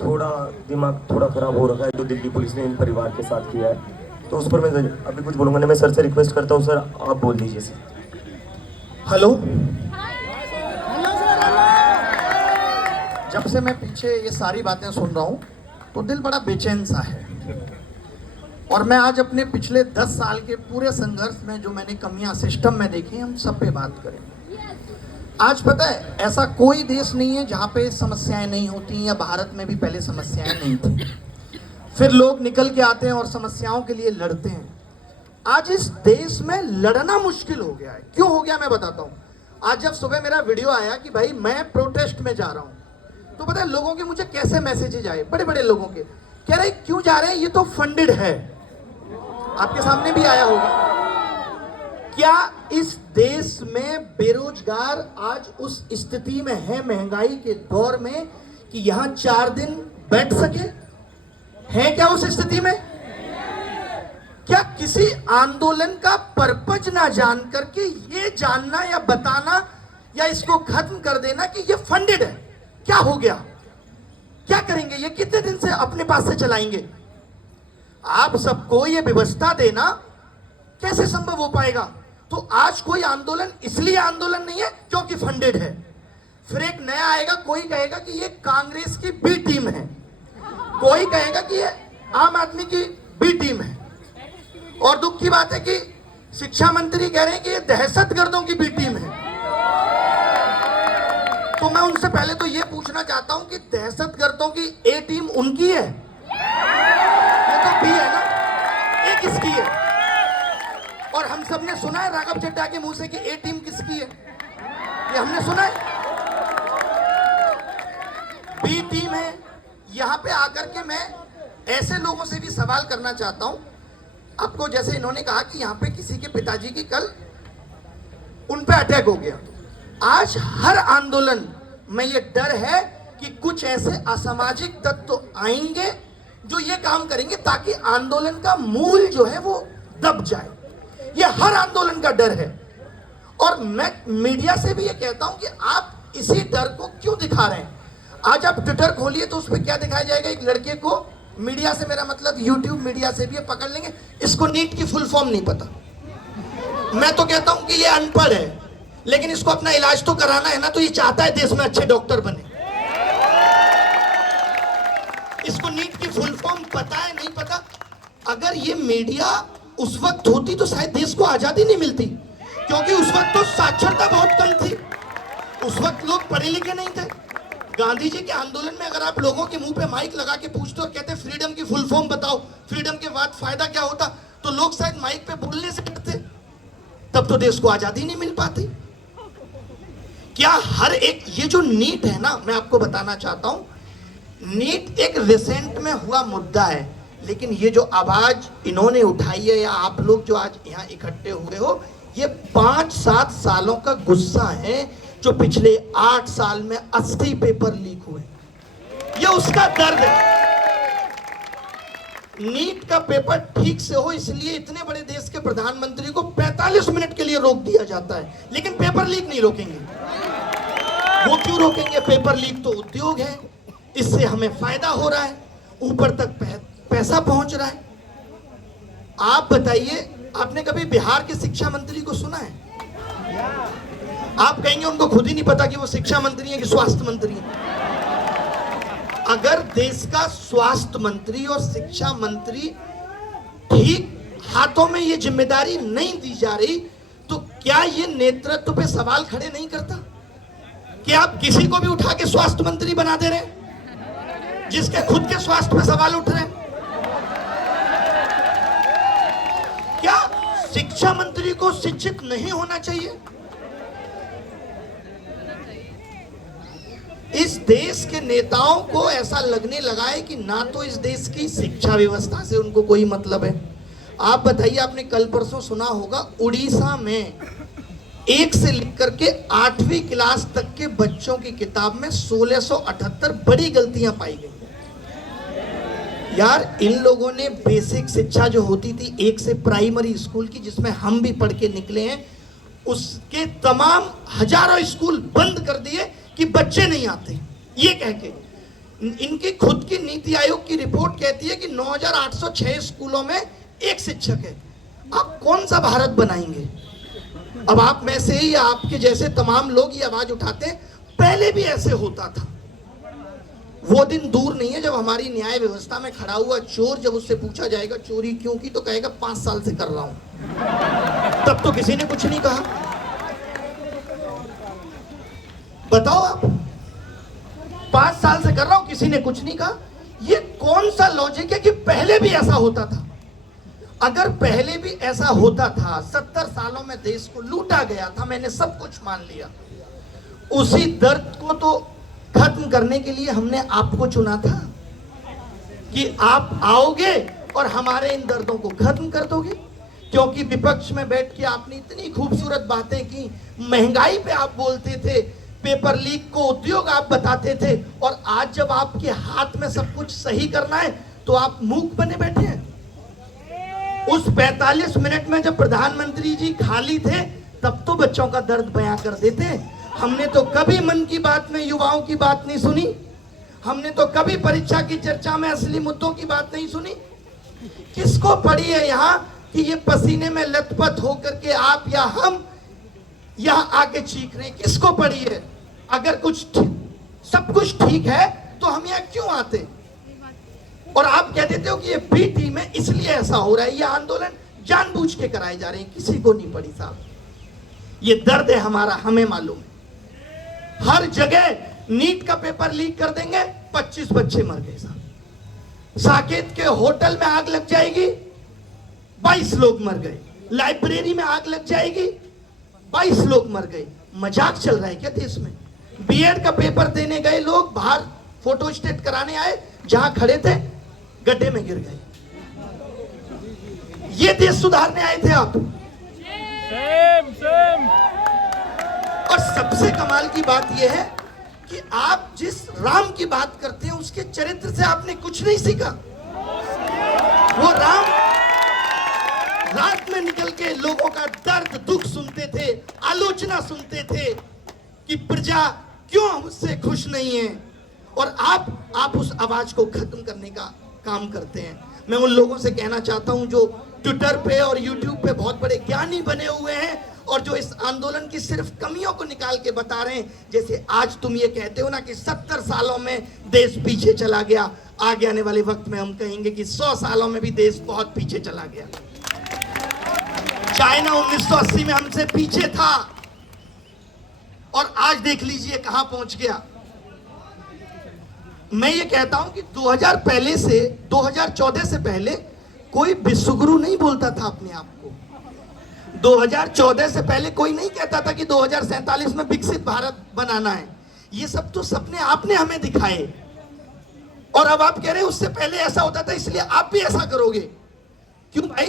थोड़ा दिमाग थोड़ा खराब हो रखा है जो दिल्ली पुलिस ने इन परिवार के साथ किया है, तो उस पर मैं अभी कुछ बोलूँगा नहीं। मैं सर से रिक्वेस्ट करता हूँ, सर आप बोल दीजिए सर। हेलो। जब से मैं पीछे ये सारी बातें सुन रहा हूँ तो दिल बड़ा बेचैन सा है, और मैं आज अपने पिछले 10 साल के पूरे संघर्ष में जो मैंने कमियां सिस्टम में देखी, हम सब पे बात करेंगे। आज पता है, ऐसा कोई देश नहीं है जहाँ पे समस्याएं नहीं होती, या भारत में भी पहले समस्याएं नहीं थी, फिर लोग निकल के आते हैं और समस्याओं के लिए लड़ते हैं। आज इस देश में लड़ना मुश्किल हो गया है। क्यों हो गया मैं बताता हूँ। आज जब सुबह मेरा वीडियो आया कि भाई मैं प्रोटेस्ट में जा रहा हूँ, तो पता है लोगों के मुझे कैसे मैसेजेज आए, बड़े बड़े लोगों के, कह रहे क्यों जा रहे हैं, ये तो फंडेड है। आपके सामने भी आया होगा। क्या इस देश में बेरोजगार आज उस स्थिति में है महंगाई के दौर में कि यहां 4 दिन बैठ सके? है क्या उस स्थिति में? क्या किसी आंदोलन का पर्पज ना जान करके ये जानना या बताना या इसको खत्म कर देना कि ये फंडेड है, क्या हो गया? क्या करेंगे? ये कितने दिन से अपने पास से चलाएंगे? आप सबको ये व्यवस्था देना कैसे संभव हो पाएगा? तो आज कोई आंदोलन इसलिए आंदोलन नहीं है क्योंकि फंडेड है। फिर एक नया आएगा, कोई कहेगा कि ये कांग्रेस की बी टीम है, कोई कहेगा कि ये आम आदमी की बी टीम है। और दुख की बात है कि शिक्षा मंत्री कह रहे हैं कि ये दहशतगर्दों की बी टीम है। तो मैं उनसे पहले तो ये पूछना चाहता हूं कि दहशतगर्दों की ए टीम उनकी है? ये तो बी है ना, ए किसकी है? और हम सब ने सुना है राघव चड्ढा के मुंह से कि ए टीम किसकी है, ये हमने सुना है। बी टीम है। यहां पे आकर के मैं ऐसे लोगों से भी सवाल करना चाहता हूं आपको, जैसे इन्होंने कहा कि यहां पे किसी के पिताजी की कल उन पे अटैक हो गया। आज हर आंदोलन में ये डर है कि कुछ ऐसे असामाजिक तत्व आएंगे जो ये काम करेंगे ताकि आंदोलन का मूल जो है वो दब जाए। ये हर आंदोलन का डर है। और मैं मीडिया से भी ये कहता हूं कि आप इसी डर को क्यों दिखा रहे हैं? आज आप ट्विटर खोलिए तो उस पर क्या दिखाया जाएगा? एक लड़के को, मीडिया से मेरा मतलब यूट्यूब मीडिया से भी ये पकड़ लेंगे, इसको नीट की फुल फॉर्म नहीं पता। मैं तो कहता हूं कि ये अनपढ़ है, लेकिन इसको अपना इलाज तो कराना है ना, तो ये चाहता है देश में अच्छे डॉक्टर बने। इसको नीट की फुल फॉर्म पता है नहीं पता। अगर ये मीडिया उस वक्त होती तो शायद देश को आजादी नहीं मिलती, क्योंकि उस वक्त तो साक्षरता बहुत कम थी, उस वक्त लोग पढ़े लिखे नहीं थे। गांधी जी के आंदोलन में अगर आप लोगों के मुंह पे माइक लगा के पूछते और कहते फ्रीडम की फुल फॉर्म बताओ, फ्रीडम के बाद फायदा क्या होता, तो लोग शायद माइक पे बोलने से डरते, तब तो देश को आजादी नहीं मिल पाती। क्या हर एक ये जो नीट है ना, मैं आपको बताना चाहता हूं, नीट एक रिसेंट में हुआ मुद्दा है, लेकिन ये जो आवाज इन्होंने उठाई है या आप लोग जो आज यहाँ इकट्ठे हुए हो, ये 5-7 सालों का गुस्सा है जो पिछले 8 साल में 80 पेपर लीक हुए, ये उसका दर्द है। नीट का पेपर ठीक से हो इसलिए इतने बड़े देश के प्रधानमंत्री को 45 मिनट के लिए रोक दिया जाता है, लेकिन पेपर लीक नहीं रोकेंगे। वो क्यों रोकेंगे? पेपर लीक तो उद्योग है, इससे हमें फायदा हो रहा है, ऊपर तक पैसा पहुंच रहा है। आप बताइए, आपने कभी बिहार के शिक्षा मंत्री को सुना है? आप कहेंगे उनको खुद ही नहीं पता कि वो शिक्षा मंत्री है कि स्वास्थ्य मंत्री है। अगर देश का स्वास्थ्य मंत्री और शिक्षा मंत्री ठीक हाथों में ये जिम्मेदारी नहीं दी जा रही, तो क्या ये नेतृत्व पे सवाल खड़े नहीं करता? कि आप किसी को भी उठा के स्वास्थ्य मंत्री बना दे रहे हैं जिसके खुद के स्वास्थ्य पे सवाल उठ रहे हैं? क्या शिक्षा मंत्री को शिक्षित नहीं होना चाहिए? इस देश के नेताओं को ऐसा लगने लगा है कि ना तो इस देश की शिक्षा व्यवस्था से उनको कोई मतलब है। आप बताइए, आपने कल परसों सुना होगा उड़ीसा में 1 से लेकर के 8वीं क्लास तक के बच्चों की किताब में 1678 बड़ी गलतियां पाई गई। यार, इन लोगों ने बेसिक शिक्षा जो होती थी 1 से प्राइमरी स्कूल की, जिसमें हम भी पढ़ के निकले हैं, उसके तमाम हजारों स्कूल बंद कर दिए कि बच्चे नहीं आते, ये कह के इनकी खुद की नीति आयोग की रिपोर्ट कहती है कि 9,806 स्कूलों में एक शिक्षक है। आप कौन सा भारत बनाएंगे? अब आप में से ही आपके जैसे तमाम लोग ये आवाज उठाते हैं, पहले भी ऐसे होता था। वो दिन दूर नहीं है जब हमारी न्याय व्यवस्था में खड़ा हुआ चोर, जब उससे पूछा जाएगा चोरी क्यों की, तो कहेगा 5 साल से कर रहा हूं। तब तो किसी ने कुछ नहीं कहा। बताओ आप, 5 साल से कर रहा हूं, किसी ने कुछ नहीं कहा। ये कौन सा लॉजिक है कि पहले भी ऐसा होता था? अगर पहले भी ऐसा होता था, 70 सालों में देश को लूटा गया था, मैंने सब कुछ मान लिया, उसी दर्द को तो खत्म करने के लिए हमने आपको चुना था कि आप आओगे और हमारे इन दर्दों को खत्म कर दोगे। क्योंकि विपक्ष में बैठ के आपने इतनी खूबसूरत बातें की, महंगाई पे आप बोलते थे, पेपर लीक को उद्योग आप बताते थे, और आज जब आपके हाथ में सब कुछ सही करना है तो आप मूक बने बैठे हैं। उस 45 मिनट में जब प्रधानमंत्री जी खाली थे, तब तो बच्चों का दर्द बयां कर देते। हमने तो कभी मन की बात में युवाओं की बात नहीं सुनी, हमने तो कभी परीक्षा की चर्चा में असली मुद्दों की बात नहीं सुनी। किसको पड़ी है यहाँ कि ये पसीने में लथपथ होकर के आप या हम यहाँ आके चीख रहे हैं? किसको पड़ी है? अगर सब कुछ ठीक है तो हम यहाँ क्यों आते? और आप कह देते हो कि ये बी टीम है इसलिए ऐसा हो रहा है। ये आंदोलन जानबूझ के कराए जा रहे हैं, किसी को नहीं पड़ी साहब। ये दर्द है हमारा, हमें मालूम है। हर जगह नीट का पेपर लीक कर देंगे, 25 बच्चे मर गए साहब। साकेत के होटल में आग लग जाएगी, 22 लोग मर गए। लाइब्रेरी में आग लग जाएगी, 22 लोग मर गए। मजाक चल रहा है क्या देश में? बीएड का पेपर देने गए लोग बाहर फोटो स्टेट कराने आए, जहां खड़े थे गड्ढे में गिर गए। ये देश सुधारने आए थे आप? और सबसे कमाल की बात यह है कि आप जिस राम की बात करते हैं उसके चरित्र से आपने कुछ नहीं सीखा। वो राम रात में निकल के लोगों का दर्द दुख सुनते थे, आलोचना सुनते थे कि प्रजा क्यों उससे खुश नहीं है, और आप उस आवाज को खत्म करने का काम करते हैं। मैं उन लोगों से कहना चाहता हूं जो ट्विटर पे और यूट्यूब पे बहुत बड़े ज्ञानी बने हुए हैं और जो इस आंदोलन की सिर्फ कमियों को निकाल के बता रहे हैं, जैसे आज तुम ये कहते हो ना कि 70 सालों में देश पीछे चला गया, आगे आने वाले वक्त में हम कहेंगे कि 100 सालों में भी देश बहुत पीछे चला गया। चाइना 1980 में हमसे पीछे था और आज देख लीजिए कहां पहुंच गया। मैं ये कहता हूं कि 2014 से पहले कोई विश्वगुरु नहीं बोलता था अपने आप को। 2014 से पहले कोई नहीं कहता था कि 2047 में विकसित भारत बनाना है। ये सब तो सपने आपने हमें दिखाए, और अब आप कह रहे हैं उससे पहले ऐसा होता था इसलिए आप भी ऐसा करोगे। क्यों भाई?